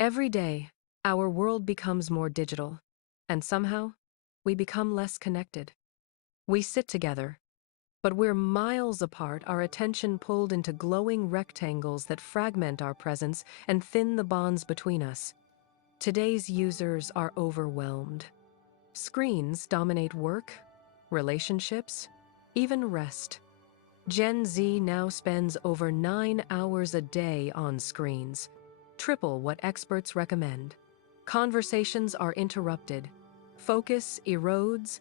Every day, our world becomes more digital, and somehow, we become less connected. We sit together, but we're miles apart, our attention pulled into glowing rectangles that fragment our presence and thin the bonds between us. Today's users are overwhelmed. Screens dominate work, relationships, even rest. Gen Z now spends over 9 hours a day on screens, triple what experts recommend. Conversations are interrupted, focus erodes,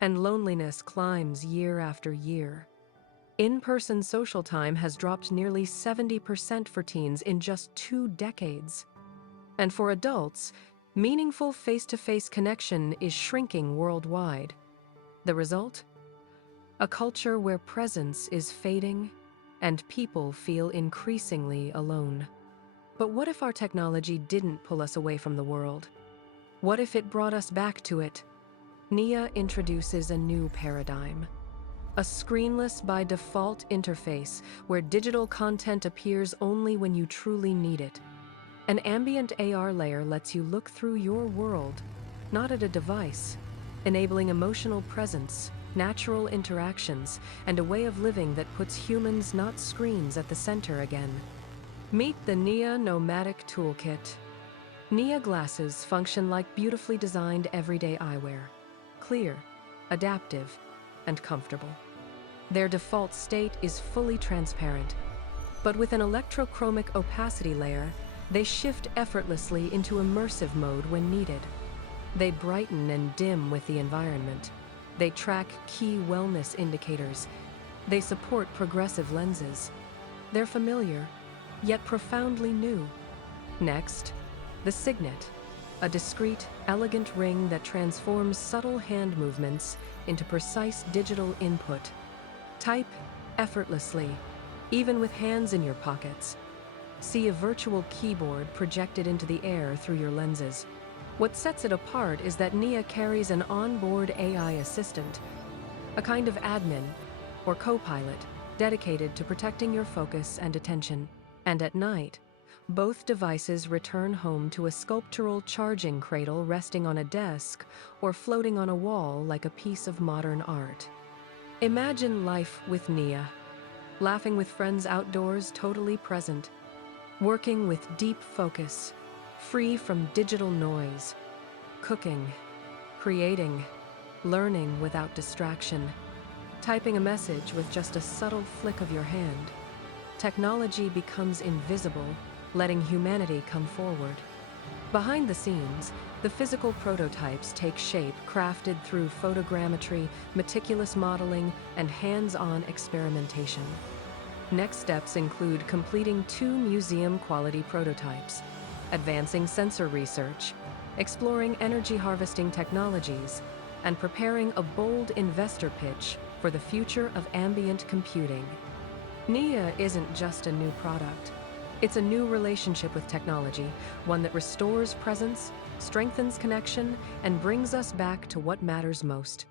and loneliness climbs year after year. In-person social time has dropped nearly 70% for teens in just 2 decades. And for adults, meaningful face-to-face connection is shrinking worldwide. The result? A culture where presence is fading and people feel increasingly alone. But what if our technology didn't pull us away from the world? What if it brought us back to it? NIA introduces a new paradigm. A screenless by default interface where digital content appears only when you truly need it. An ambient AR layer lets you look through your world, not at a device, enabling emotional presence, natural interactions, and a way of living that puts humans, not screens, at the center again. Meet the NIA Nomadic Toolkit. NIA glasses function like beautifully designed everyday eyewear. Clear, adaptive, and comfortable. Their default state is fully transparent, but with an electrochromic opacity layer, they shift effortlessly into immersive mode when needed. They brighten and dim with the environment. They track key wellness indicators. They support progressive lenses. They're familiar, yet profoundly new. Next, the Signet, a discreet, elegant ring that transforms subtle hand movements into precise digital input. Type effortlessly, even with hands in your pockets. See a virtual keyboard projected into the air through your lenses. What sets it apart is that NIA carries an onboard AI assistant, a kind of admin or copilot dedicated to protecting your focus and attention. And at night, both devices return home to a sculptural charging cradle resting on a desk or floating on a wall like a piece of modern art. Imagine life with NIA, laughing with friends outdoors, totally present, working with deep focus, free from digital noise, cooking, creating, learning without distraction, typing a message with just a subtle flick of your hand. Technology becomes invisible, letting humanity come forward. Behind the scenes, the physical prototypes take shape, crafted through photogrammetry, meticulous modeling, and hands-on experimentation. Next steps include completing 2 museum-quality prototypes, advancing sensor research, exploring energy harvesting technologies, and preparing a bold investor pitch for the future of ambient computing. NIA isn't just a new product. It's a new relationship with technology, one that restores presence, strengthens connection, and brings us back to what matters most.